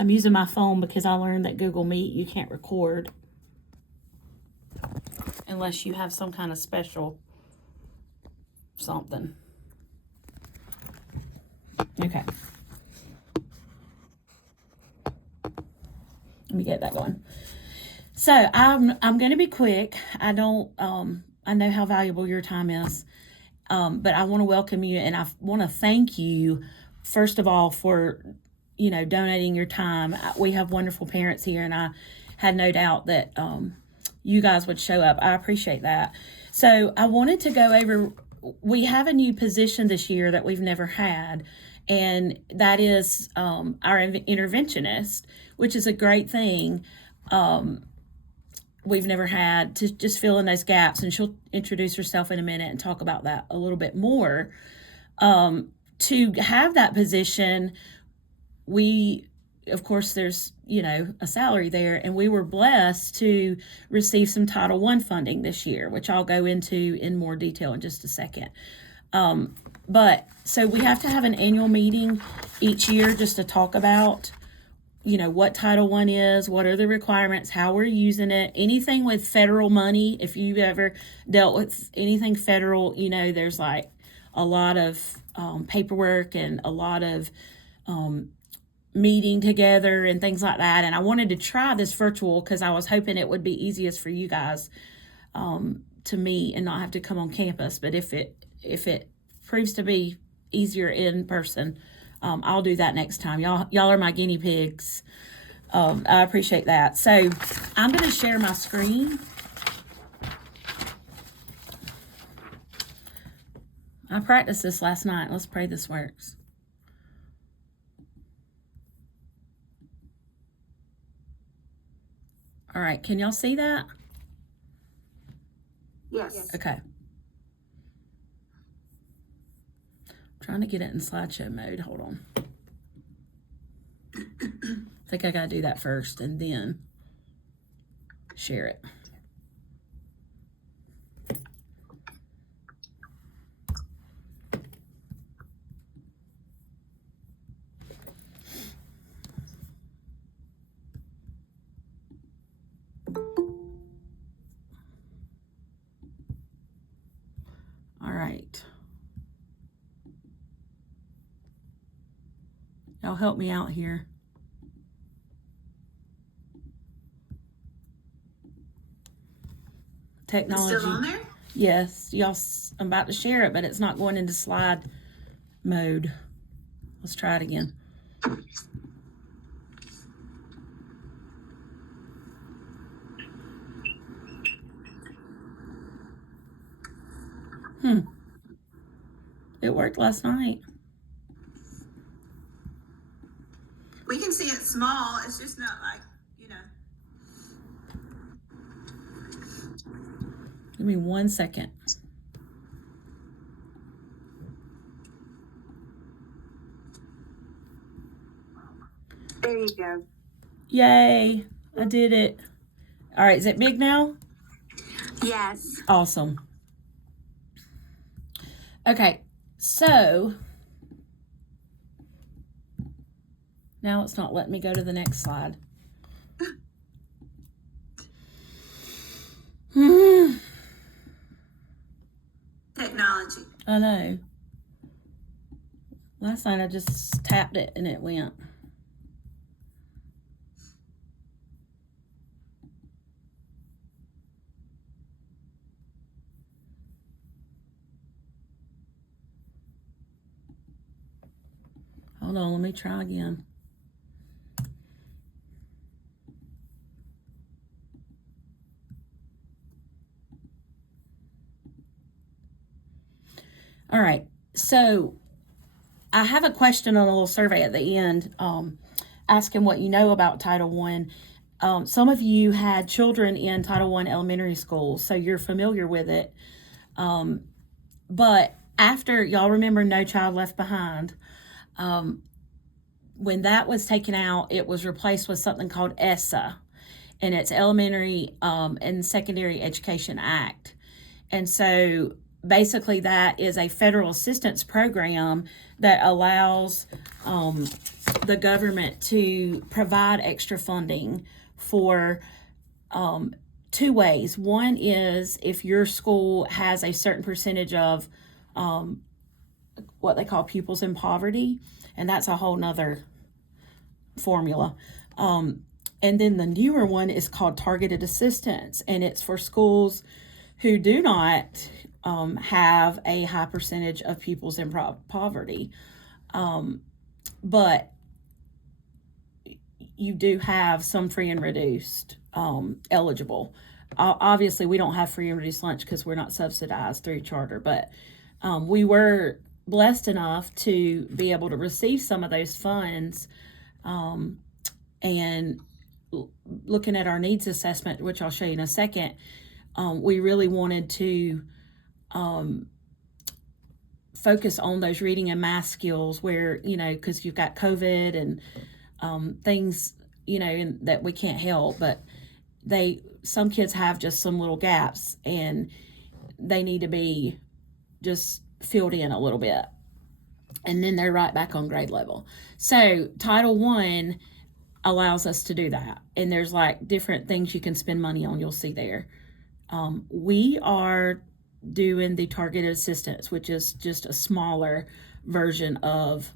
I'm using my phone because I learned that Google Meet, you can't record unless you have some kind of special something. Okay. Let me get that going. So I'm going to be quick. I know how valuable your time is, but I want to welcome you, and I want to thank you first of all for donating your time. We have wonderful parents here, and I had no doubt that you guys would show up. I appreciate that. So I wanted to go over. We have a new position this year that we've never had, and that is our interventionist, which is a great thing. We've never had to just fill in those gaps, and she'll introduce herself in a minute and talk about that a little bit more. To have that position, of course, there's, a salary there, and we were blessed to receive some Title I funding this year, which I'll go into in more detail in just a second. But so we have to have an annual meeting each year just to talk about, what Title I is, what are the requirements, how we're using it, anything with federal money. If you've ever dealt with anything federal, there's like a lot of paperwork and a lot of meeting together and things like that. And I wanted to try this virtual because I was hoping it would be easiest for you guys to meet and not have to come on campus. But if it proves to be easier in person, I'll do that next time. Y'all are my guinea pigs. I appreciate that. So I'm going to share my screen. I practiced this last night. Let's pray this works. All right, can y'all see that? Yes. Okay. I'm trying to get it in slideshow mode. Hold on. I think I got to do that first and then share it. All right. Y'all help me out here. Technology. It's still on there? Yes. I'm about to share it, but it's not going into slide mode. Let's try it again. It worked last night. We can see it small. It's just not like, Give me 1 second. There you go. Yay. I did it. All right. Is it big now? Yes. Awesome. Okay. So now it's not letting me go to the next slide. Technology. I know. Last night I just tapped it and it went. Hold on, let me try again. All right, so I have a question on a little survey at the end, asking what you know about Title I. Some of you had children in Title I elementary school, so you're familiar with it. But after, y'all remember No Child Left Behind, when that was taken out, it was replaced with something called ESSA, and it's Elementary and Secondary Education Act. And so basically that is a federal assistance program that allows the the government to provide extra funding for two ways. One is if your school has a certain percentage of what they call pupils in poverty, and that's a whole nother formula. And then the newer one is called targeted assistance, and it's for schools who do not have a high percentage of pupils in poverty. But you do have some free and reduced eligible. Obviously, we don't have free and reduced lunch because we're not subsidized through charter, but we were blessed enough to be able to receive some of those funds. And looking at our needs assessment, which I'll show you in a second, we really wanted to focus on those reading and math skills where, because you've got COVID and things, that we can't help, but some kids have just some little gaps and they need to be just filled in a little bit. And then they're right back on grade level. So Title I allows us to do that. And there's like different things you can spend money on. You'll see there. We are doing the targeted assistance, which is just a smaller version of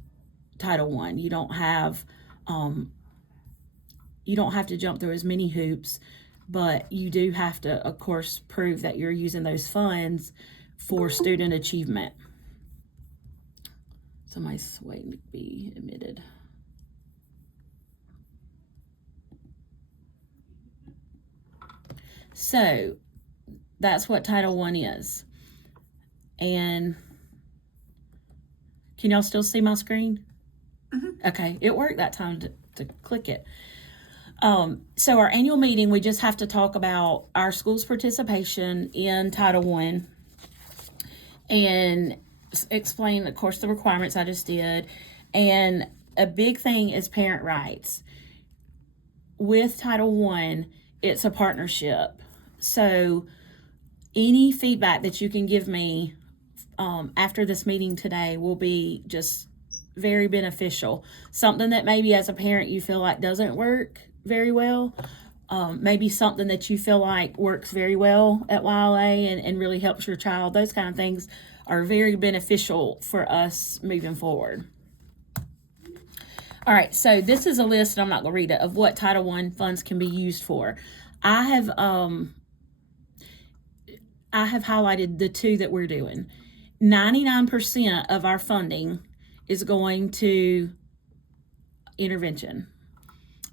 Title I. You don't have to jump through as many hoops, but you do have to, of course, prove that you're using those funds for student achievement. Somebody's waiting to be admitted. So that's what Title I is. And can y'all still see my screen? Mm-hmm. Okay, it worked that time to click it. So our annual meeting, we just have to talk about our school's participation in Title I and explain, of course, the requirements I just did. And a big thing is parent rights. With Title I, it's a partnership. So any feedback that you can give me after this meeting today will be just very beneficial. Something that maybe as a parent you feel like doesn't work very well, maybe something that you feel like works very well at YLA and really helps your child. Those kind of things are very beneficial for us moving forward. All right, so this is a list, and I'm not going to read it, of what Title I funds can be used for. I have highlighted the two that we're doing. 99% of our funding is going to intervention,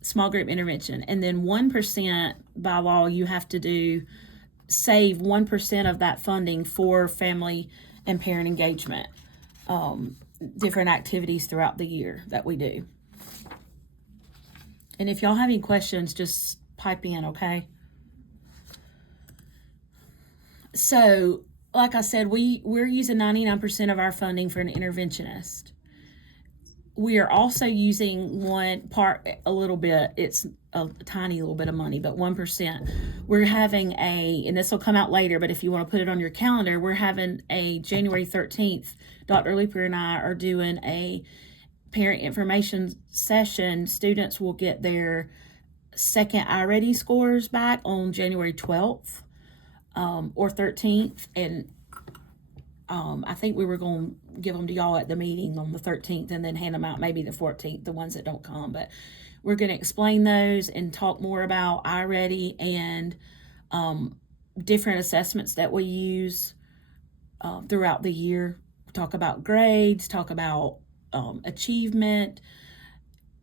small group intervention. And then 1% by law, you have to save 1% of that funding for family and parent engagement, different activities throughout the year that we do. And if y'all have any questions, just pipe in, okay? So, like I said, we're using 99% of our funding for an interventionist. We are also using one part, a little bit, it's a tiny little bit of money, but 1%. We're having and this will come out later, but if you want to put it on your calendar, we're having a January 13th. Dr. Leeper and I are doing a parent information session. Students will get their second iReady scores back on January 12th or 13th. And I think we were going to give them to y'all at the meeting on the 13th and then hand them out maybe the 14th, the ones that don't come. But we're going to explain those and talk more about iReady and different assessments that we use throughout the year. Talk about grades, talk about achievement,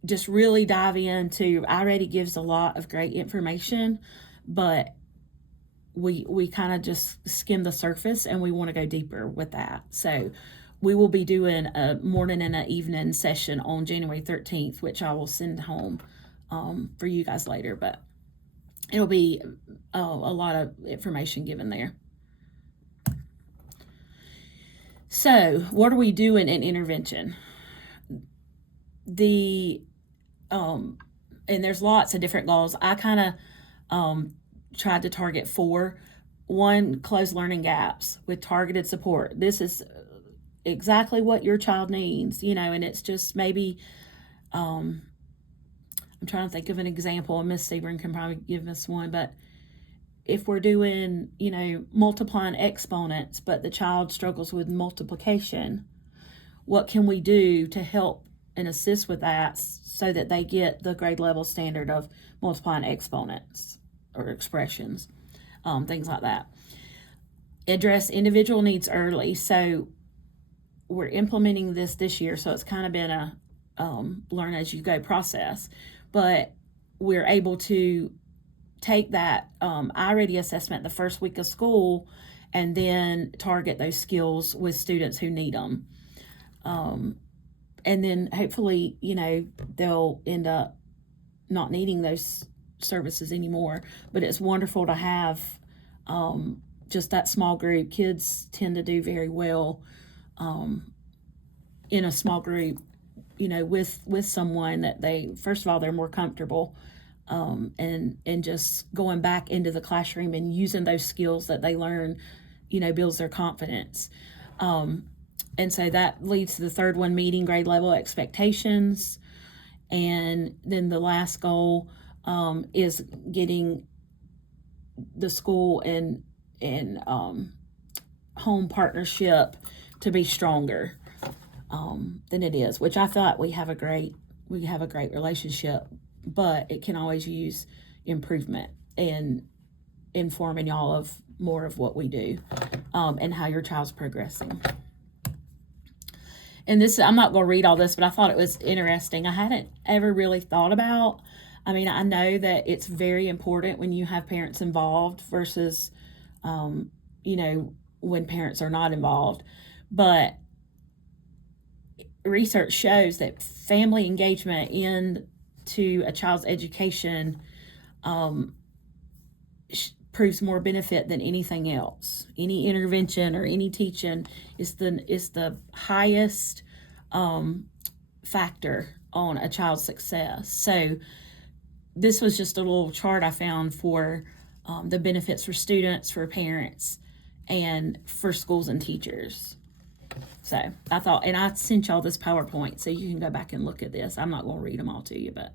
just really dive into. iReady gives a lot of great information, but we kind of just skim the surface and we want to go deeper with that. So we will be doing a morning and an evening session on January 13th, which I will send home for you guys later, but it'll be a lot of information given there. So what are we doing in intervention? And there's lots of different goals. I kind of tried to target 4. 1, close learning gaps with targeted support. This is exactly what your child needs, and it's just maybe I'm trying to think of an example, and Miss Sebring can probably give us one, but if we're doing, multiplying exponents, but the child struggles with multiplication, what can we do to help and assist with that so that they get the grade level standard of multiplying exponents or expressions, things like that. Address individual needs early. So we're implementing this year, so it's kind of been a learn as you go process, but we're able to take that iReady assessment the first week of school and then target those skills with students who need them. And then hopefully, they'll end up not needing those services anymore. But it's wonderful to have just that small group. Kids tend to do very well in a small group, with someone that first of all, they're more comfortable. And just going back into the classroom and using those skills that they learn, builds their confidence. And so that leads to the third one, meeting grade level expectations. And then the last goal is getting the school and home partnership to be stronger than it is, which I thought we have a great relationship, but it can always use improvement and informing y'all of more of what we do and how your child's progressing. And this, I'm not going to read all this, but I thought it was interesting. I hadn't ever really thought about, I know that it's very important when you have parents involved versus, when parents are not involved. But research shows that family engagement into a child's education proves more benefit than anything else. Any intervention or any teaching is the highest factor on a child's success. So this was just a little chart I found for the benefits for students, for parents, and for schools and teachers. So I thought, and I sent y'all this PowerPoint so you can go back and look at this. I'm not going to read them all to you, but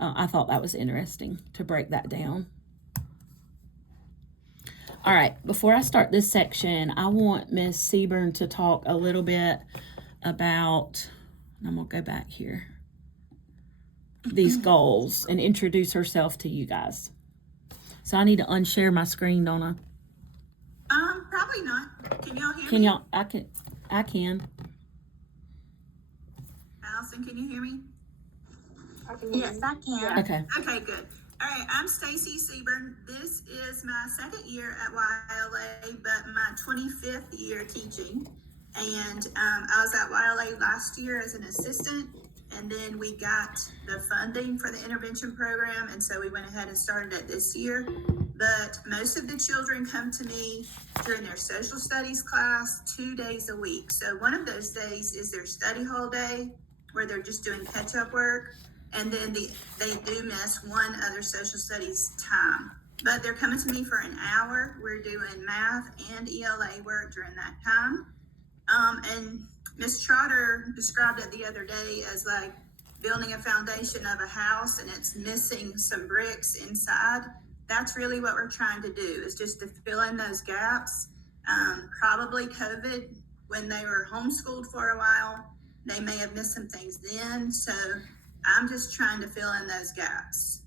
I thought that was interesting to break that down. All right, before I start this section, I want Ms. Sebring to talk a little bit about, and I'm going to go back here, these goals and introduce herself to you guys. So I need to unshare my screen, don't I? Probably not. Can y'all hear me? Can y'all, I can. Allison, can you hear me? Yes, I can. Okay. Okay, good. All right, I'm Stacy Sebring. This is my second year at YLA, but my 25th year teaching. And I was at YLA last year as an assistant, and then we got the funding for the intervention program, and so we went ahead and started it this year. But most of the children come to me during their social studies class 2 days a week. So one of those days is their study hall day, where they're just doing catch-up work. And then they do miss one other social studies time. But they're coming to me for an hour. We're doing math and ELA work during that time. And Ms. Trotter described it the other day as like building a foundation of a house and it's missing some bricks inside. That's really what we're trying to do, is just to fill in those gaps. Probably COVID, when they were homeschooled for a while, they may have missed some things then. So I'm just trying to fill in those gaps.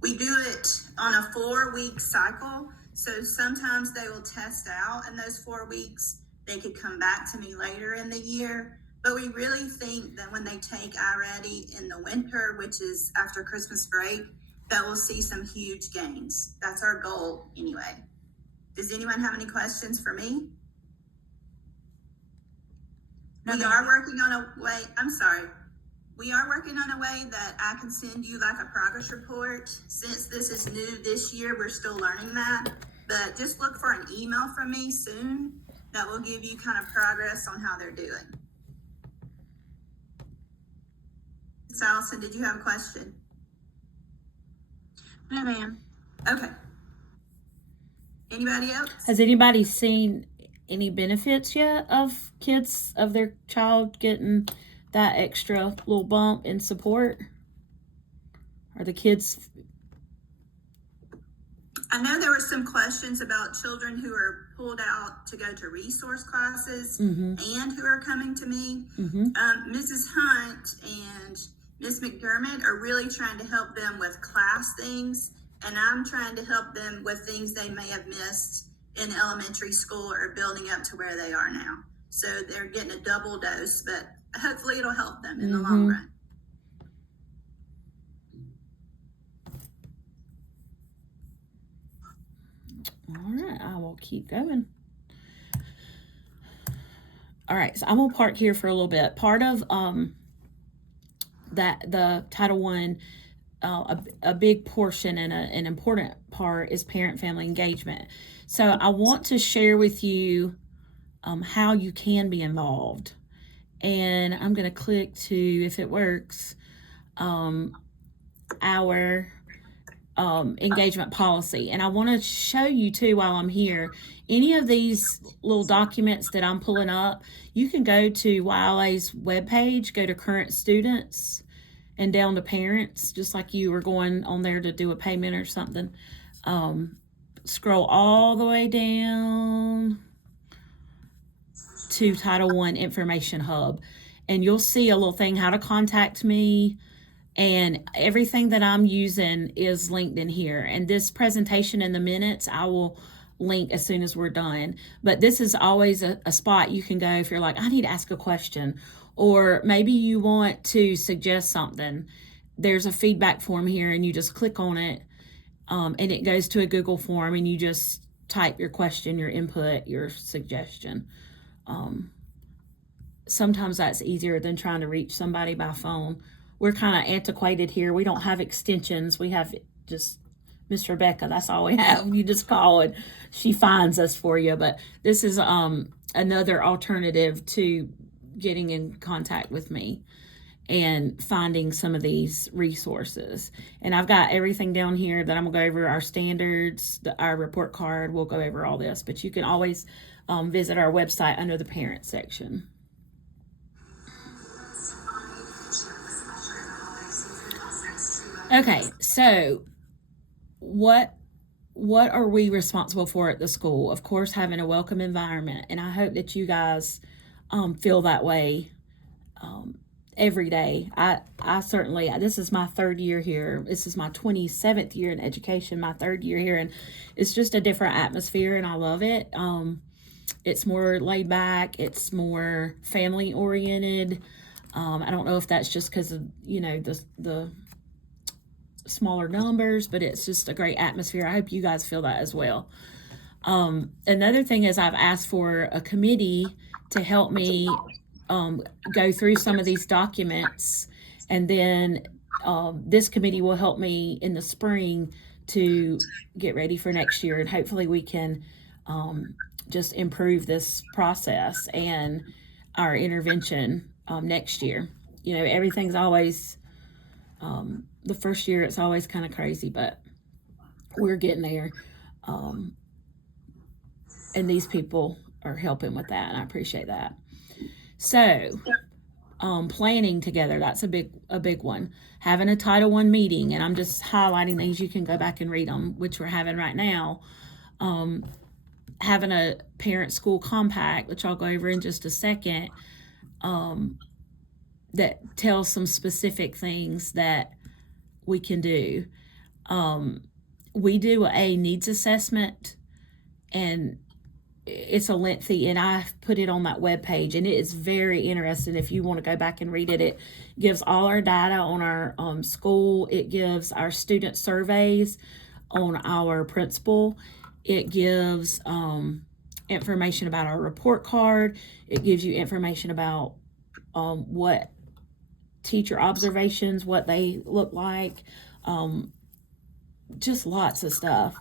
We do it on a 4-week cycle. So sometimes they will test out in those 4 weeks. They could come back to me later in the year. But we really think that when they take iReady in the winter, which is after Christmas break, that we'll see some huge gains. That's our goal anyway. Does anyone have any questions for me? We are working on a way, we are working on a way that I can send you like a progress report. Since this is new this year, we're still learning that. But just look for an email from me soon that will give you kind of progress on how they're doing. So Allison, did you have a question? No, ma'am. Okay. Anybody else? Has anybody seen any benefits yet of their child getting that extra little bump in support? Are the kids? I know there were some questions about children who are pulled out to go to resource classes and who are coming to me. Mrs. Hunt and Miss McDermott are really trying to help them with class things, and I'm trying to help them with things they may have missed in elementary school or building up to where they are now. So they're getting a double dose, but hopefully it'll help them in the long run. All right, I will keep going. All right, so I'm gonna park here for a little bit. Part of that the Title I, a big portion and an important part is parent-family engagement. So I want to share with you how you can be involved. And I'm gonna click to, if it works, our engagement policy. And I want to show you too, while I'm here, any of these little documents that I'm pulling up, you can go to YLA's webpage, go to current students and down to parents, just like you were going on there to do a payment or something. Scroll all the way down to Title I Information Hub, and you'll see a little thing, how to contact me. And everything that I'm using is linked in here. And this presentation in the minutes, I will link as soon as we're done. But this is always a spot you can go if you're like, I need to ask a question, or maybe you want to suggest something. There's a feedback form here, and you just click on it, and it goes to a Google form, and you just type your question, your input, your suggestion. Sometimes that's easier than trying to reach somebody by phone. We're kind of antiquated here. We don't have extensions. We have just Miss Rebecca. That's all we have. You just call and she finds us for you. But this is another alternative to getting in contact with me and finding some of these resources. And I've got everything down here that I'm gonna go over, our standards, our report card. We'll go over all this, but you can always visit our website under the parent section. Okay, so what are we responsible for at the school? Of course, having a welcome environment, and I hope that you guys feel that way every day. I certainly, this is my third year here. This is my 27th year in education, my third year here, and it's just a different atmosphere, and I love it. It's more laid back. It's more family oriented. I don't know if that's just because of, the smaller numbers, but it's just a great atmosphere. I hope you guys feel that as well. Another thing is I've asked for a committee to help me go through some of these documents, and then this committee will help me in the spring to get ready for next year, and hopefully we can just improve this process and our intervention next year. Everything's always the first year, it's always kind of crazy, but we're getting there. And these people are helping with that, and I appreciate that. So, planning together, that's a big one. Having a Title I meeting, and I'm just highlighting these. You can go back and read them, which we're having right now. Having a parent-school compact, which I'll go over in just a second, that tells some specific things that we can do. We do a needs assessment, and it's a lengthy, and I put it on that webpage, and it is very interesting. If you want to go back and read it, it gives all our data on our school. It gives our student surveys on our principal. It gives information about our report card. It gives you information about what teacher observations, what they look like, just lots of stuff.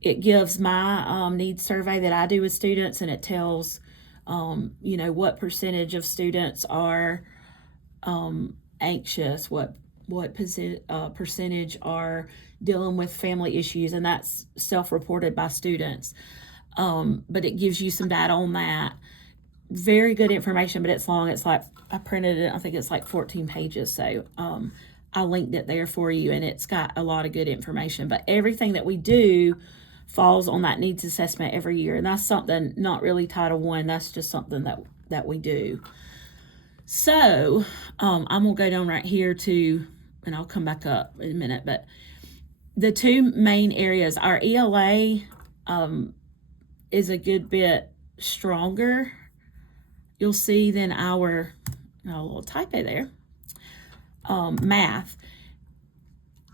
It gives my needs survey that I do with students, and it tells, what percentage of students are anxious, what percentage are dealing with family issues, and that's self-reported by students. But it gives you some data on that. very good information, but it's long. It's like, I printed it, I think it's like 14 pages. So I linked it there for you, and it's got a lot of good information. But everything that we do falls on that needs assessment every year. And that's something not really Title I. That's just something that we do. So I'm going to go down right here to, and I'll come back up in a minute, but the two main areas, our ELA is a good bit stronger, you'll see, than our, a little typo there, math.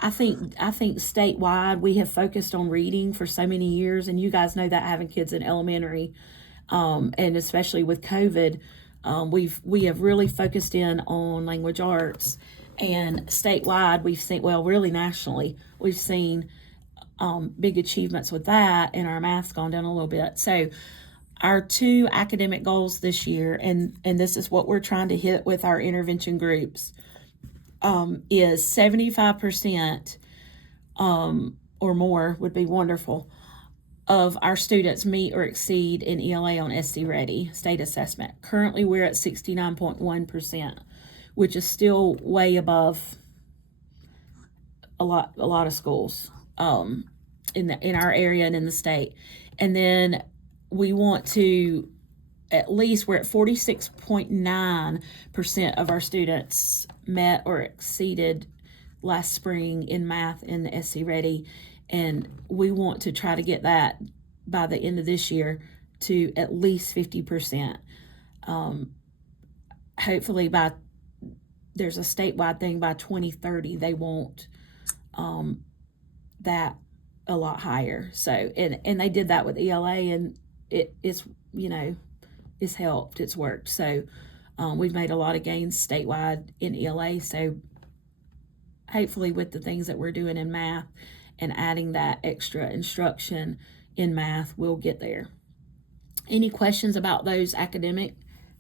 I think statewide we have focused on reading for so many years, and you guys know that, having kids in elementary, and especially with COVID, we have really focused in on language arts. And statewide, we've seen, well, really nationally, we've seen big achievements with that, and our math's gone down a little bit. So our two academic goals this year, and this is what we're trying to hit with our intervention groups, is 75% or more would be wonderful of our students meet or exceed in ELA on SC Ready state assessment. Currently, we're at 69.1%, which is still way above a lot of schools in our area and in the state. And then we want to, at least, we're at 46.9% of our students met or exceeded last spring in math in the SC Ready, and we want to try to get that by the end of this year to at least 50%. Hopefully there's a statewide thing, by 2030 they want that a lot higher. So and they did that with ELA, and it's helped, it's worked. So we've made a lot of gains statewide in ELA. So hopefully with the things that we're doing in math and adding that extra instruction in math, we'll get there. Any questions about those academic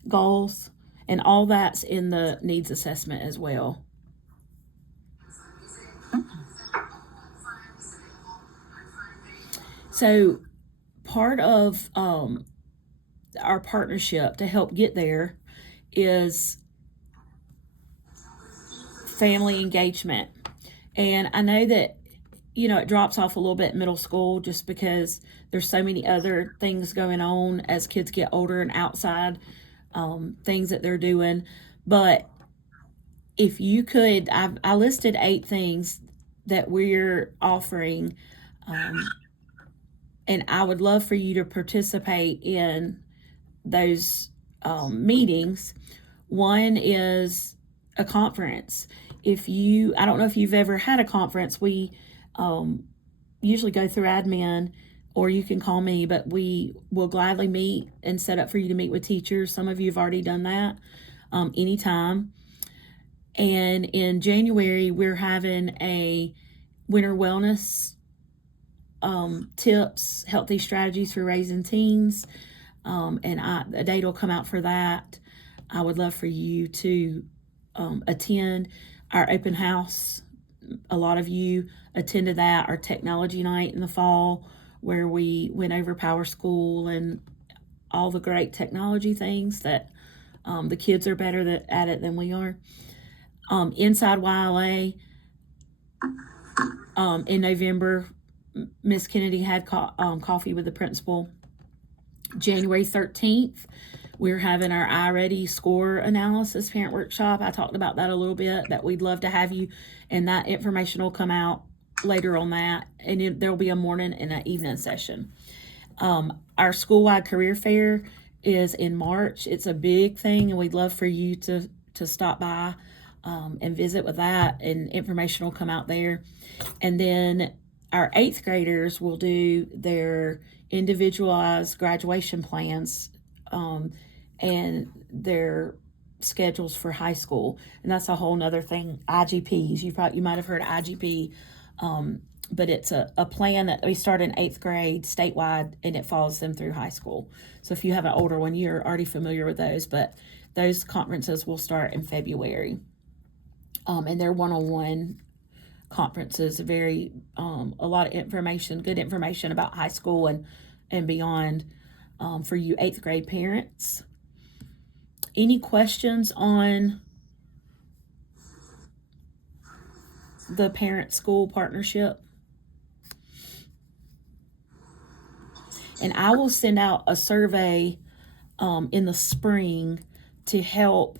goals? And all that's in the needs assessment as well. So part of our partnership to help get there is family engagement. And I know that, it drops off a little bit in middle school just because there's so many other things going on as kids get older and outside things that they're doing. But if you could, I listed 8 things that we're offering, and I would love for you to participate in those meetings. One is a conference. I don't know if you've ever had a conference. We usually go through admin, or you can call me, but we will gladly meet and set up for you to meet with teachers. Some of you have already done that anytime. And in January, we're having a winter wellness tips, healthy strategies for raising teens. And a date will come out for that. I would love for you to attend our open house. A lot of you attended that, our technology night in the fall, where we went over Power School and all the great technology things that the kids are better at it than we are. Inside YLA, in November, Miss Kennedy had coffee with the principal. January 13th, we're having our iReady score analysis parent workshop. I talked about that a little bit, that we'd love to have you, and that information will come out later on that, and there'll be a morning and an evening session. Our school-wide career fair is in March. It's a big thing, and we'd love for you to stop by and visit with that, and information will come out there. And then our 8th graders will do their individualized graduation plans and their schedules for high school. And that's a whole nother thing. IGPs, you might have heard of IGP, but it's a plan that we start in 8th grade statewide, and it follows them through high school. So if you have an older one, you're already familiar with those, but those conferences will start in February. And they're one-on-one conferences, very a lot of information, good information about high school and beyond for you 8th grade parents. Any questions on the parent-school partnership? And I will send out a survey in the spring to help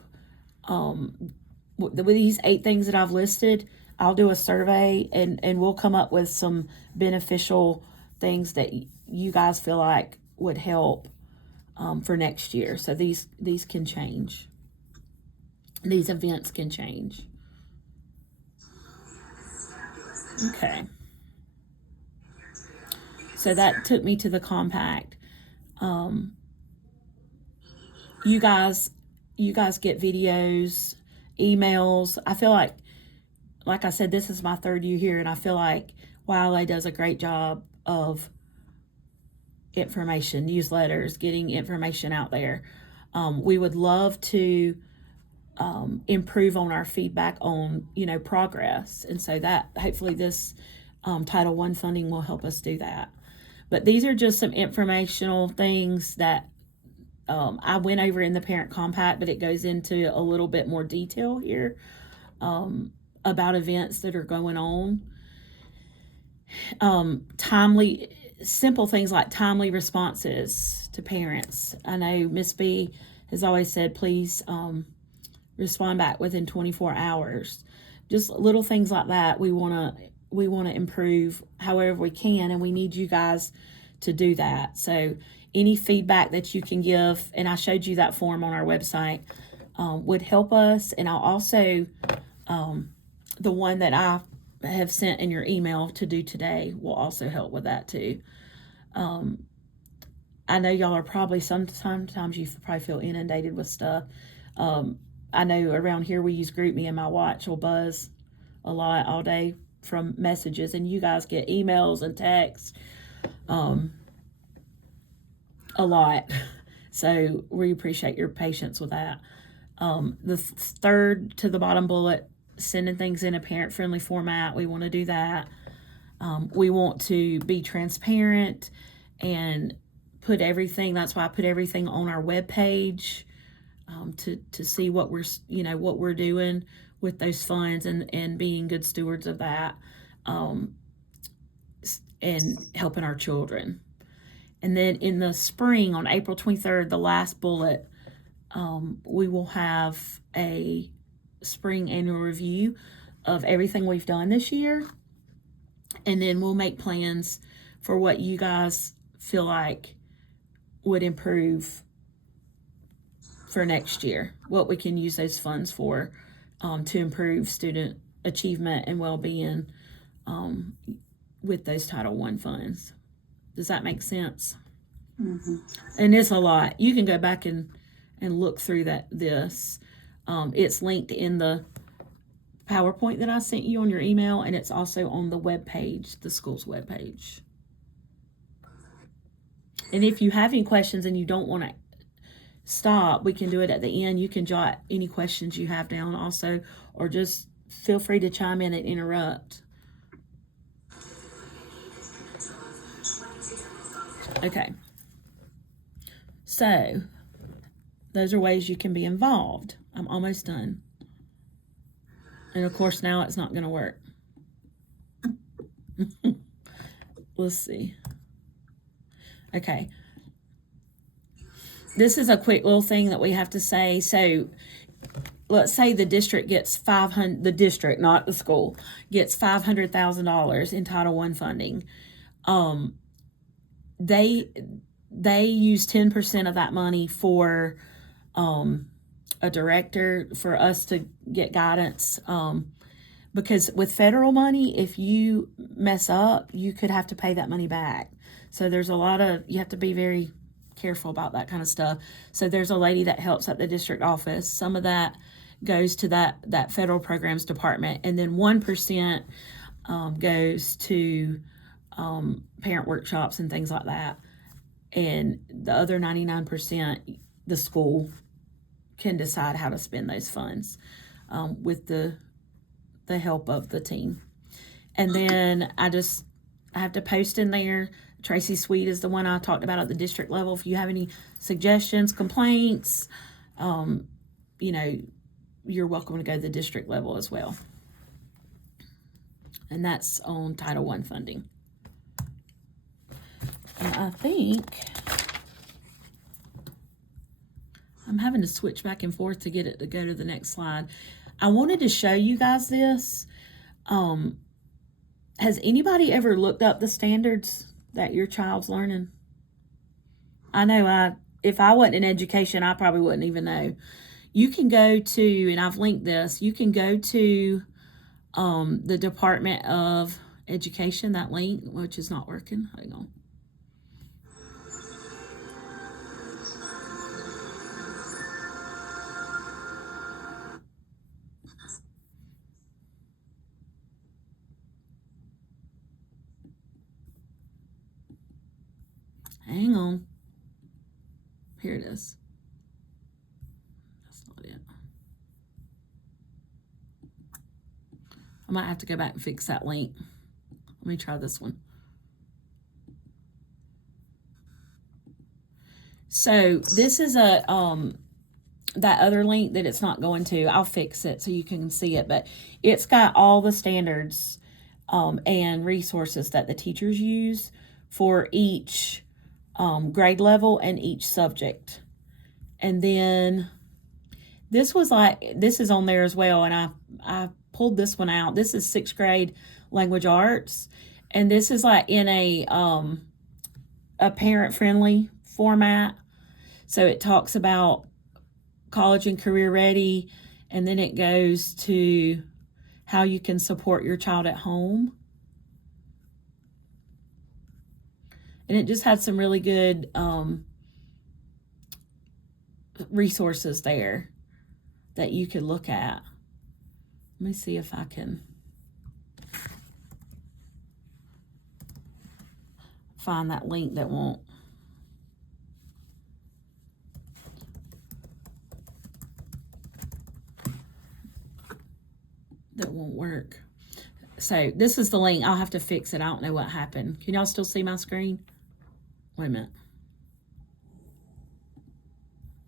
with these 8 things that I've listed. I'll do a survey and we'll come up with some beneficial things that you guys feel like would help for next year. So these can change. These events can change. Okay. So that took me to the compact. You guys get videos, emails. I feel like I said, this is my 3rd year here, and I feel like YLA does a great job of information, newsletters, getting information out there. We would love to improve on our feedback on, progress. And so that hopefully this Title I funding will help us do that. But these are just some informational things that I went over in the parent compact, but it goes into a little bit more detail here about events that are going on. Simple things like timely responses to parents. I know Miss B has always said, please respond back within 24 hours. Just little things like that. We want to improve however we can, and we need you guys to do that. So any feedback that you can give, and I showed you that form on our website, would help us. And I'll also, the one that I have sent in your email to do today will also help with that too. I know y'all are probably, sometimes you probably feel inundated with stuff. I know around here we use GroupMe, and my watch will buzz a lot all day from messages, and you guys get emails and texts a lot. So we appreciate your patience with that. The 3rd to the bottom bullet, sending things in a parent-friendly format. We want to do that. We want to be transparent and put everything. That's why I put everything on our webpage to see what we're doing with those funds and being good stewards of that, and helping our children. And then in the spring, on April 23rd, the last bullet, we will have a spring annual review of everything we've done this year. And then we'll make plans for what you guys feel like would improve for next year, what we can use those funds for to improve student achievement and well-being with those Title I funds. Does that make sense? Mm-hmm. And it's a lot. You can go back and look through this. It's linked in the PowerPoint that I sent you on your email, and it's also on the webpage, the school's webpage. And if you have any questions and you don't want to stop, we can do it at the end. You can jot any questions you have down also, or just feel free to chime in and interrupt. Okay. So those are ways you can be involved. I'm almost done. And of course, now it's not going to work. Let's see. Okay. This is a quick little thing that we have to say. So let's say the district gets the district, not the school, gets $500,000 in Title I funding. They use 10% of that money for a director, for us to get guidance. Because with federal money, if you mess up, you could have to pay that money back. So there's you have to be very careful about that kind of stuff. So there's a lady that helps at the district office. Some of that goes to that federal programs department, and then 1% goes to parent workshops and things like that. And the other 99%, the school can decide how to spend those funds with the help of the team. And then I have to post in there. Tracy Sweet is the one I talked about at the district level. If you have any suggestions, complaints, you know, you're welcome to go to the district level as well. And that's on Title I funding. And I think I'm having to switch back and forth to get it to go to the next slide. I wanted to show you guys this. Has anybody ever looked up the standards that your child's learning? I know if I wasn't in education, I probably wouldn't even know. You can go to, and I've linked this, you can go to the Department of Education, that link, which is not working. Hang on. Hang on. Here it is. That's not it. I might have to go back and fix that link. Let me try this one. So this is a that other link that it's not going to. I'll fix it so you can see it, but it's got all the standards and resources that the teachers use for each grade level and each subject. And then this was this is on there as well, and I pulled this one out. This is 6th grade language arts, and this is like in a parent friendly format. So it talks about college and career ready, and then it goes to how you can support your child at home. And it just had some really good resources there that you could look at. Let me see if I can find that link that won't. Work. So this is the link. I'll have to fix it. I don't know what happened. Can y'all still see my screen? Wait a minute.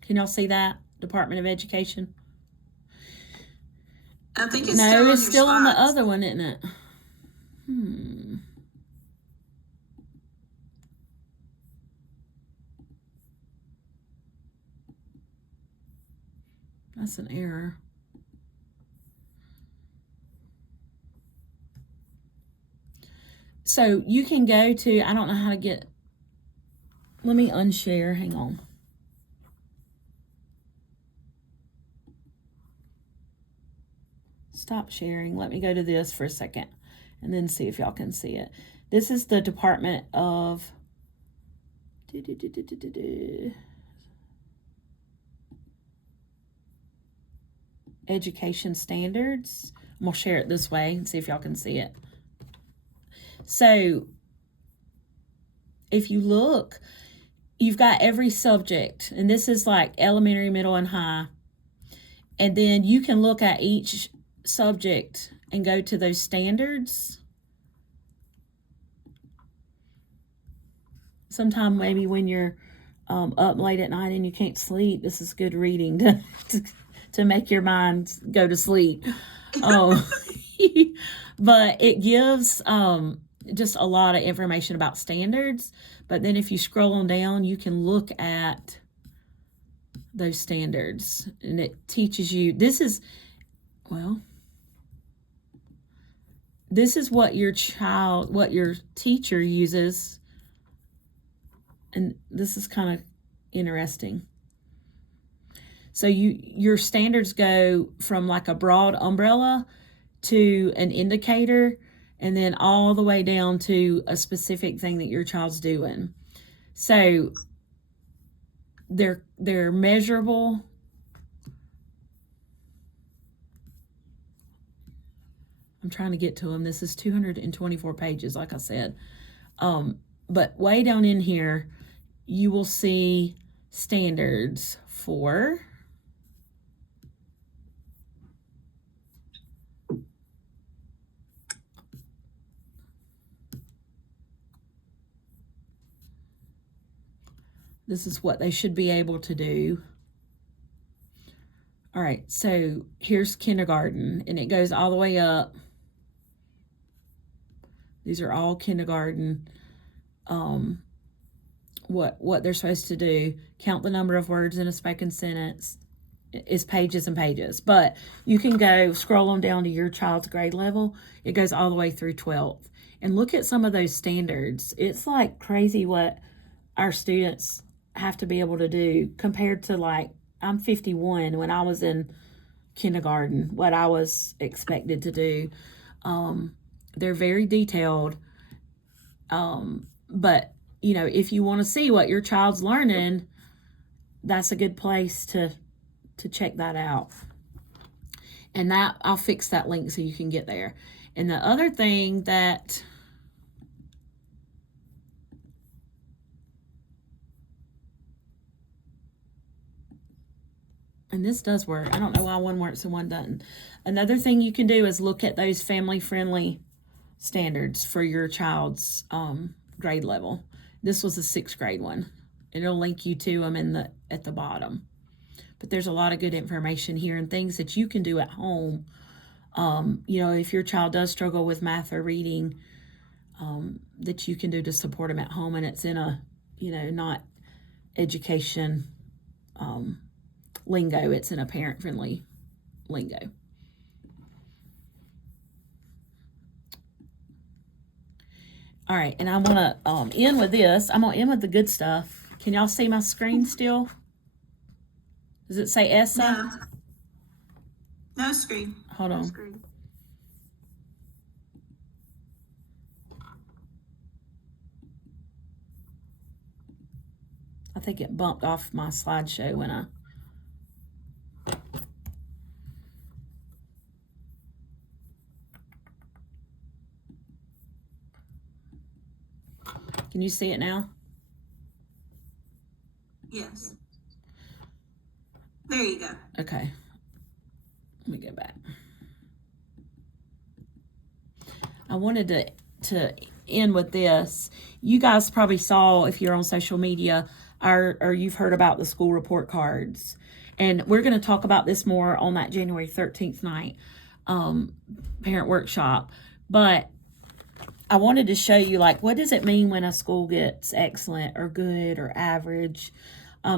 Can y'all see that? Department of Education? I think it's no, it's still on the other one, isn't it? That's an error. So you can go to, I don't know how to get, let me unshare, hang on. Stop sharing. Let me go to this for a second and then see if y'all can see it. This is the Department of Education Standards. I'm going to share it this way and see if y'all can see it. So if you look, you've got every subject, and this is like elementary, middle, and high. And then you can look at each subject and go to those standards. Sometime maybe when you're up late at night and you can't sleep, this is good reading to make your mind go to sleep. But it gives just a lot of information about standards. But then if you scroll on down, you can look at those standards, and it teaches you, this is what your teacher uses. And this is kind of interesting. So your standards go from like a broad umbrella to an indicator, and then all the way down to a specific thing that your child's doing. So they're measurable. I'm trying to get to them. This is 224 pages, like I said. But way down in here, you will see standards for this is what they should be able to do. right, so here's kindergarten, and it goes all the way up. These are all kindergarten. What they're supposed to do. Count the number of words in a spoken sentence. Is pages and pages. But you can go scroll on down to your child's grade level. It goes all the way through 12th. And look at some of those standards. It's like crazy what our students have to be able to do compared to, like, I'm 51 when I was in kindergarten, what I was expected to do. They're very detailed. But, you know, if you want to see what your child's learning, that's a good place to check that out. And that I'll fix that link so you can get there. And the other thing that and this does work. I don't know why one works and one doesn't. Another thing you can do is look at those family-friendly standards for your child's grade level. This was a 6th grade one. It'll link you to them at the bottom. But there's a lot of good information here and things that you can do at home. You know, if your child does struggle with math or reading, that you can do to support them at home, and it's in a, you know, not education lingo. It's in a parent-friendly lingo. All right, and I want to end with this. I'm going to end with the good stuff. Can y'all see my screen still? Does it say ESSA? No screen. Hold on. No screen. I think it bumped off my slideshow when I... Can you see it now? Yes. There you go. Okay. Let me go back. I wanted to end with this. You guys probably saw, if you're on social media, or you've heard about the school report cards. And we're going to talk about this more on that January 13th night parent workshop. But I wanted to show you, like, what does it mean when a school gets excellent or good or average?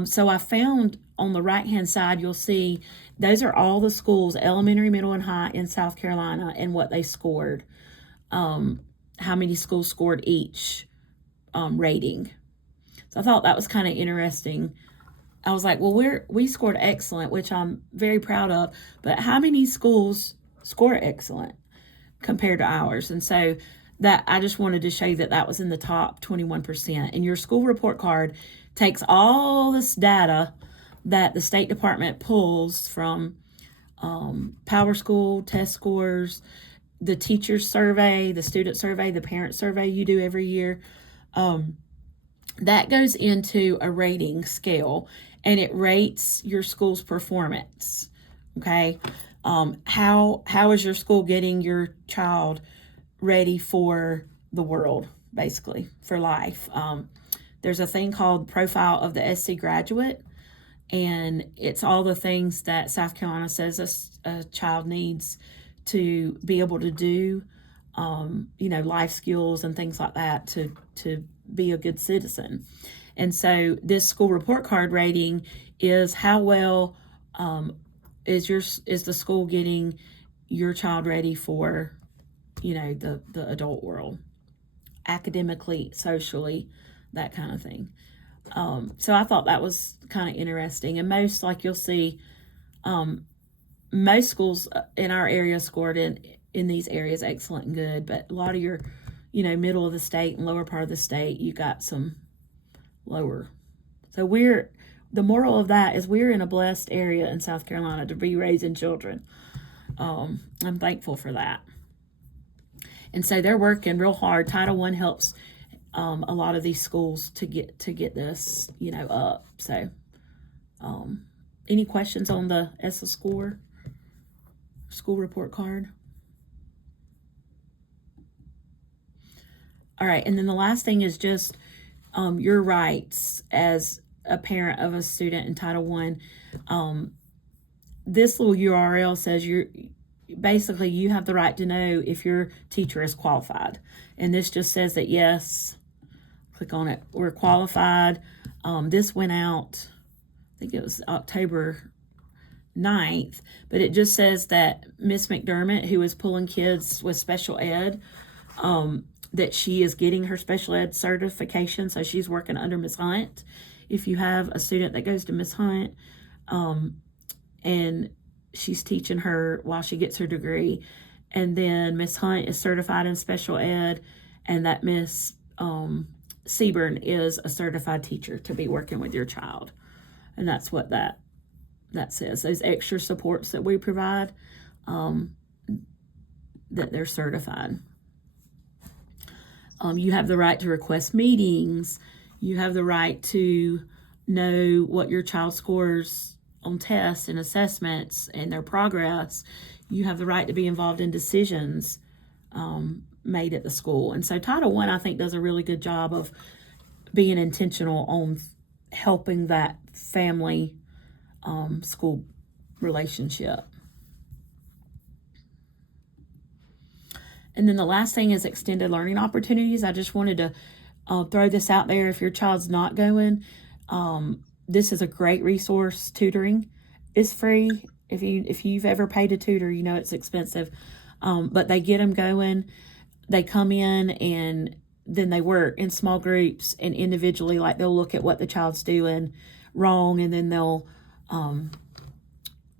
So I found on the right-hand side, you'll see those are all the schools, elementary, middle, and high in South Carolina, and what they scored. How many schools scored each rating. So I thought that was kind of interesting. I was like, well, we scored excellent, which I'm very proud of, but how many schools score excellent compared to ours? And so that I just wanted to show you that was in the top 21%. And your school report card takes all this data that the State Department pulls from Power School, test scores, the teacher survey, the student survey, the parent survey you do every year. That goes into a rating scale, and it rates your school's performance. Okay, how is your school getting your child ready for the world, basically for life? There's a thing called Profile of the SC Graduate, and it's all the things that South Carolina says a child needs to be able to do, life skills and things like that to be a good citizen. And so this school report card rating is how well is the school getting your child ready for, the adult world, academically, socially, that kind of thing. So I thought that was kind of interesting. And most, like you'll see, most schools in our area scored in these areas excellent and good, but a lot of your, middle of the state and lower part of the state, you got some lower. So the moral of that is we're in a blessed area in South Carolina to be raising children. I'm thankful for that. And so they're working real hard. Title I helps a lot of these schools to get this, up. So any questions on the ESSA school report card? All right, and then the last thing is just your rights as a parent of a student in Title I. this little URL says basically you have the right to know if your teacher is qualified. And this just says that yes, click on it, we're qualified. This went out, I think it was October 9th, but it just says that Miss McDermott, who is pulling kids with special ed, that she is getting her special ed certification, so she's working under Miss Hunt. If you have a student that goes to Miss Hunt, and she's teaching her while she gets her degree, and then Miss Hunt is certified in special ed, and that Miss Seaburn is a certified teacher to be working with your child. And that's what that says. Those extra supports that we provide, that they're certified. You have the right to request meetings. You have the right to know what your child scores on tests and assessments and their progress. You have the right to be involved in decisions made at the school. And so Title I think, does a really good job of being intentional on helping that family school relationship. And then the last thing is extended learning opportunities. I just wanted to throw this out there. If your child's not going, this is a great resource. Tutoring is free. If you've ever paid a tutor, you know it's expensive. But they get them going. They come in and then they work in small groups and individually. Like, they'll look at what the child's doing wrong, and then they'll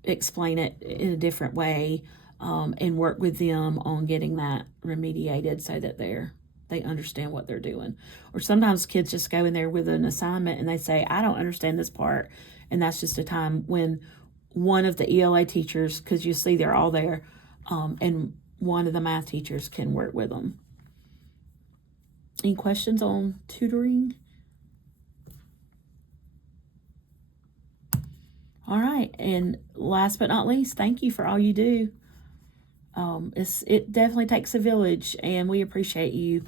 explain it in a different way, and work with them on getting that remediated so that they understand what they're doing. Or sometimes kids just go in there with an assignment and they say, I don't understand this part. And that's just a time when one of the ELA teachers, because you see they're all there, and one of the math teachers can work with them. Any questions on tutoring? All right, and last but not least, thank you for all you do. It definitely takes a village, and we appreciate you,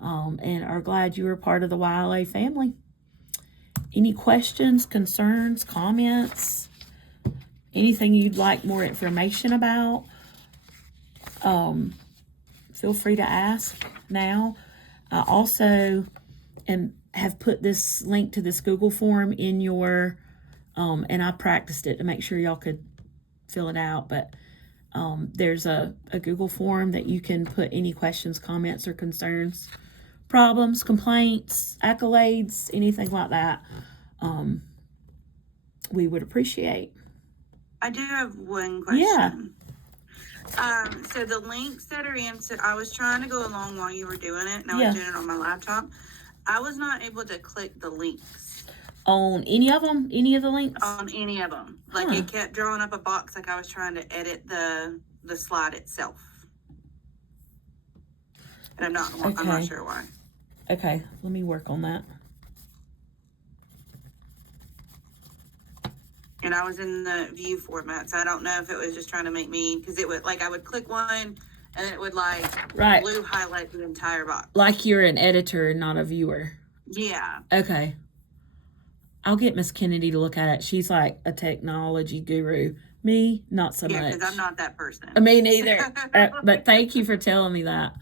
and are glad you were part of the YLA family. Any questions, concerns, comments, anything you'd like more information about? Feel free to ask now. I also have put this link to this Google form in your, and I practiced it to make sure y'all could fill it out, but there's a Google form that you can put any questions, comments, or concerns, problems, complaints, accolades, anything like that. We would appreciate. I do have one question. Yeah. So the links that are in, so I was trying to go along while you were doing it, and I was doing it on my laptop. I was not able to click the links. On any of them? Any of the links? On any of them. Like, it kept drawing up a box like I was trying to edit the slide itself. And I'm not sure why. Okay, let me work on that. And I was in the view format, so I don't know if it was just trying to make me, because it would, like, I would click one, and then it would, like, blue highlight the entire box. Like you're an editor, not a viewer. Yeah. Okay. I'll get Miss Kennedy to look at it. She's like a technology guru. Me, not so much. Yeah, because I'm not that person. Me neither. But thank you for telling me that.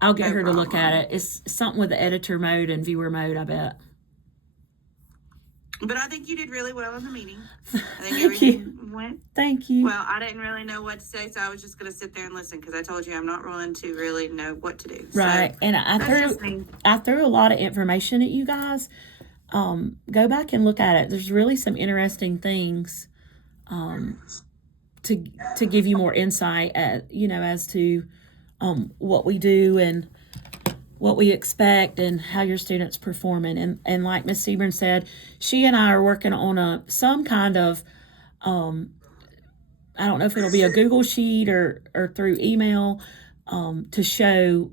I'll get her to look at it. It's something with the editor mode and viewer mode, I bet. But I think you did really well in the meeting. I think Thank you. Went. Thank you. Well, I didn't really know what to say, so I was just going to sit there and listen, because I told you I'm not willing to really know what to do. Right. So, and I threw a lot of information at you guys. Go back and look at it. There's really some interesting things to give you more insight as to what we do and what we expect and how your students performing. And like Miss Seaburn said, she and I are working on some kind of I don't know if it'll be a Google sheet or through email to show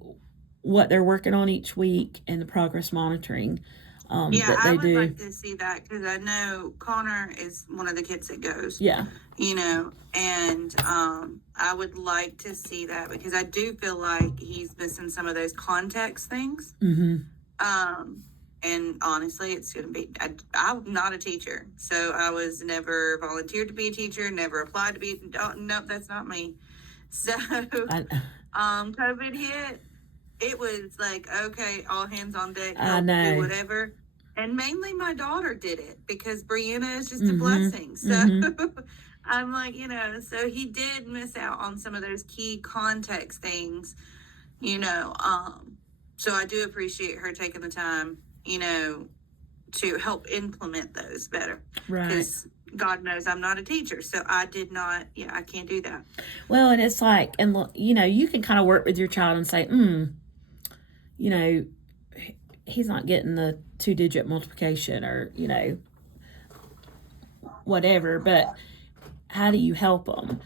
what they're working on each week and the progress monitoring that they do. I would like to see that, because I know Connor is one of the kids that goes. Yeah. And I would like to see that, because I do feel like he's missing some of those context things. Mm-hmm. And honestly, it's going to be, I'm not a teacher. So I was never volunteered to be a teacher, never applied to be, nope, that's not me. So, COVID hit, it was like, okay, all hands on deck, help, do whatever. And mainly my daughter did it because Brianna is just a blessing. So I'm like, so he did miss out on some of those key context things, so I do appreciate her taking the time, to help implement those better. Right. Because God knows I'm not a teacher, so I can't do that. Well, and it's like, and you can kind of work with your child and say, he's not getting the 2-digit multiplication or, whatever, but how do you help them?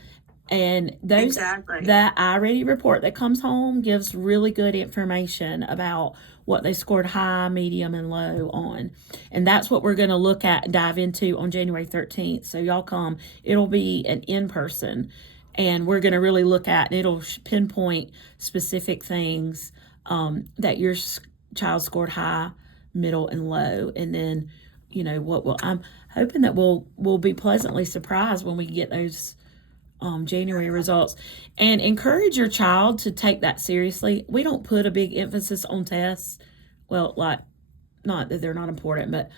And that iReady report that comes home gives really good information about what they scored high, medium, and low on. And that's what we're going to look at and dive into on January 13th. So y'all come. It'll be an in-person. And we're going to really look at, and it'll pinpoint specific things that your child scored high, middle, and low. And then, I'm hoping that we'll be pleasantly surprised when we get those January results, and encourage your child to take that seriously. We don't put a big emphasis on tests. Well, like, not that they're not important, but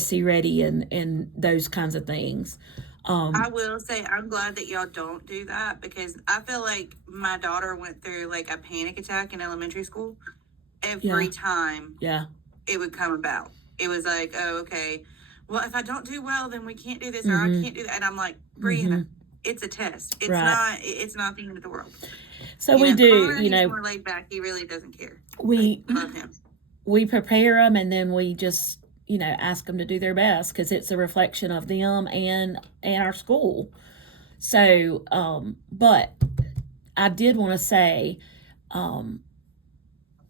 SC ready and those kinds of things. I will say I'm glad that y'all don't do that, because I feel like my daughter went through like a panic attack in elementary school every time it would come about. It was like, oh, okay, well, if I don't do well, then we can't do this, or I can't do that. And I'm like, Brianna, it's a test. It's not the end of the world. So we do, he's more laid back. He really doesn't care. We love him. We prepare them, and then we just, ask them to do their best, because it's a reflection of them and our school. So, but I did want to say,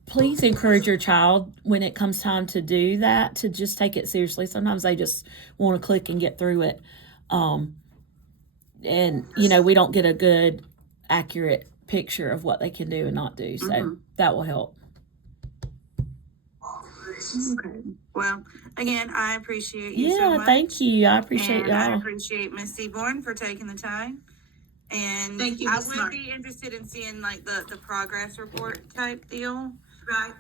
please encourage your child when it comes time to do that, to just take it seriously. Sometimes they just want to click and get through it. And, we don't get a good, accurate picture of what they can do and not do. So that will help. Okay. Well, again, I appreciate you so much. Yeah, thank you. I appreciate y'all. I appreciate Miss Seaborn for taking the time. And thank you, I would be interested in seeing like the progress report type deal. Right.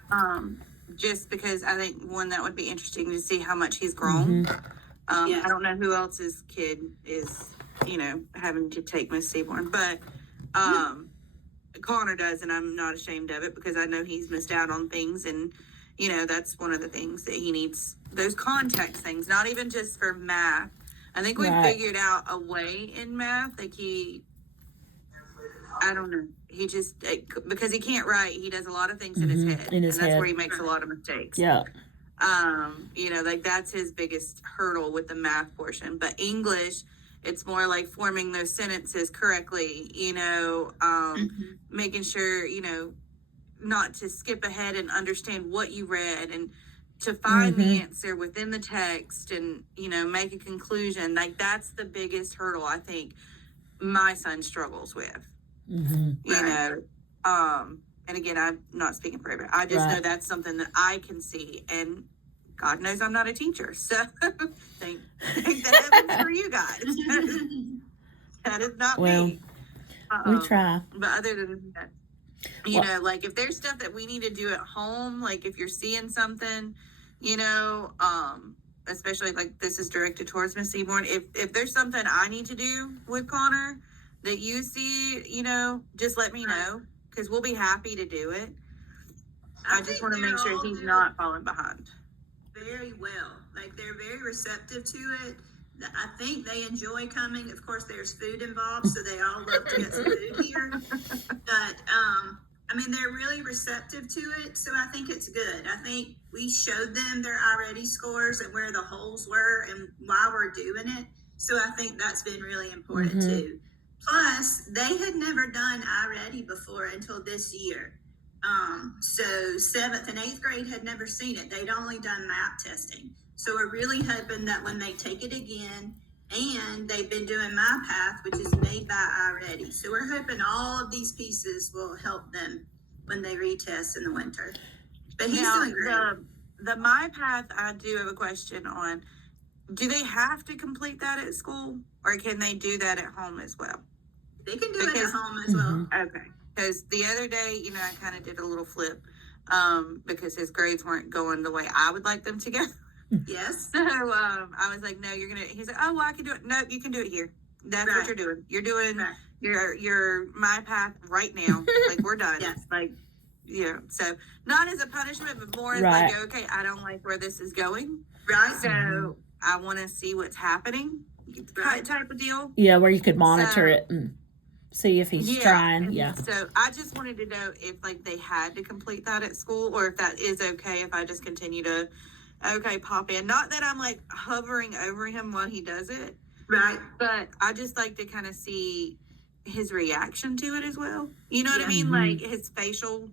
Just because I think that would be interesting to see how much he's grown. I don't know who else's kid is, having to take Miss Seaborn, but Connor does, and I'm not ashamed of it, because I know he's missed out on things, and that's one of the things that he needs, those context things, not even just for math. I think we figured out a way in math, like I don't know, he just, because he can't write, he does a lot of things in his head, and that's where he makes a lot of mistakes. Yeah. Like that's his biggest hurdle with the math portion. But English, it's more like forming those sentences correctly, making sure, not to skip ahead and understand what you read, and to find the answer within the text, and, make a conclusion. Like that's the biggest hurdle I think my son struggles with, and again, I'm not speaking for everybody. I just know that's something that I can see, and God knows I'm not a teacher, so thank the heavens for you guys. That is not me. We try. But other than that, like if there's stuff that we need to do at home, like if you're seeing something, especially like this is directed towards Miss Seaborn, if there's something I need to do with Connor that you see, just let me know, because we'll be happy to do it. I just want to make sure he's not falling behind. Very well. Like they're very receptive to it. I think they enjoy coming. Of course, there's food involved, so they all love to get some food here. But they're really receptive to it, so I think it's good. I think we showed them their iReady scores and where the holes were and why we're doing it. So I think that's been really important too. Plus, they had never done iReady before until this year. So 7th and 8th grade had never seen it. They'd only done map testing. So we're really hoping that when they take it again, and they've been doing My Path, which is made by iReady. So we're hoping all of these pieces will help them when they retest in the winter. But he's doing great. the My Path, I do have a question on. Do they have to complete that at school, or can they do that at home as well? They can do it at home as well. Okay. Because the other day, I kind of did a little flip because his grades weren't going the way I would like them to go. Yes. So I was like, no, you're going to, he's like, oh, well, I can do it. No, you can do it here. That's what you're doing. You're doing your My Path right now. Like, we're done. Yes. Like, so not as a punishment, but more as like, okay, I don't like where this is going. Right. So I want to see what's happening type of deal. Yeah, where you could monitor it and see if he's trying. Yeah. So I just wanted to know if like they had to complete that at school, or if that is okay if I just continue to pop in. Not that I'm like hovering over him while he does it. Right. But I just like to kind of see his reaction to it as well. You know what I mean? Like his facial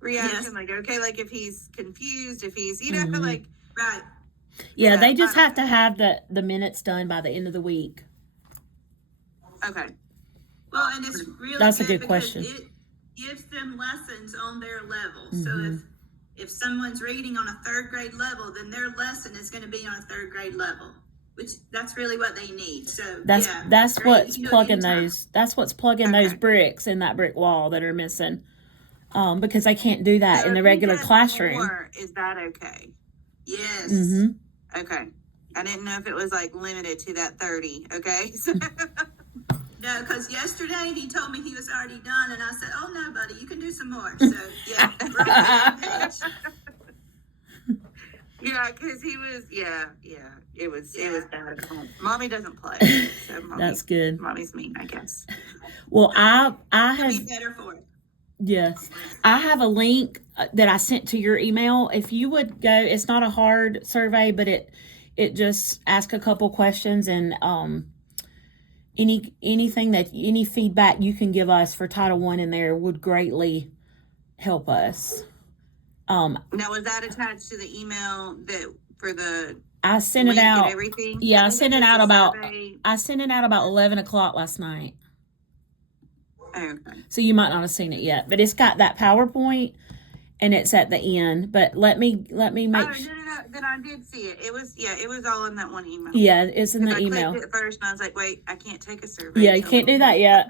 reaction. Yes. Like, okay, like if he's confused, if he's, like. Right. Yeah, they just have to have the minutes done by the end of the week. Okay. Well, and it's really that's a good question. It gives them lessons on their level. So if someone's reading on a 3rd grade level, then their lesson is going to be on a 3rd grade level, which that's really what they need. So that's what's plugging those. That's what's plugging those bricks in that brick wall that are missing, because they can't do that in the regular classroom. Is that okay? Yes. Okay. I didn't know if it was like limited to that 30. Okay. No, because yesterday he told me he was already done, and I said, "Oh no, buddy, you can do some more." So yeah, yeah, because he was, it was bad at home. Mommy doesn't play, so that's good. Mommy's mean, I guess. Well, I have be better for it. Yes, I have a link that I sent to your email. If you would go, it's not a hard survey, but it just asks a couple questions, and any feedback you can give us for Title I in there would greatly help us. Now, was that attached to the email that for the? I sent it out. And everything? Yeah, I sent it out about 11:00 last night. Okay. So you might not have seen it yet, but it's got that PowerPoint, and it's at the end. But let me make. No. Then I did see it. It was all in that one email. Yeah, it's in the email. I clicked it first, and I was like, wait, I can't take a survey. Yeah, you can't do that yet.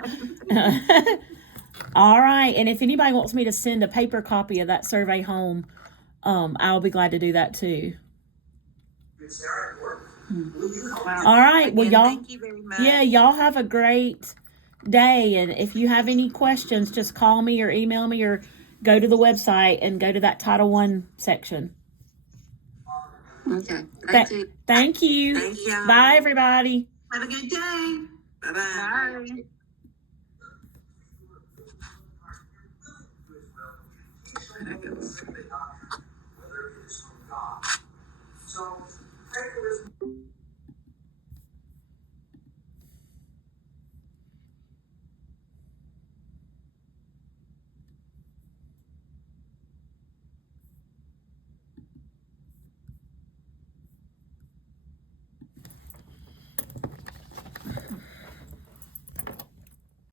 All right, and if anybody wants me to send a paper copy of that survey home, I'll be glad to do that too. Wow. All right, Again, well, y'all. Thank you very much. Yeah, y'all have a great day, and if you have any questions, just call me or email me or go to the website and go to that Title I section. Okay. Thank you. Thank you. Bye, everybody. Have a good day. Bye-bye. Bye.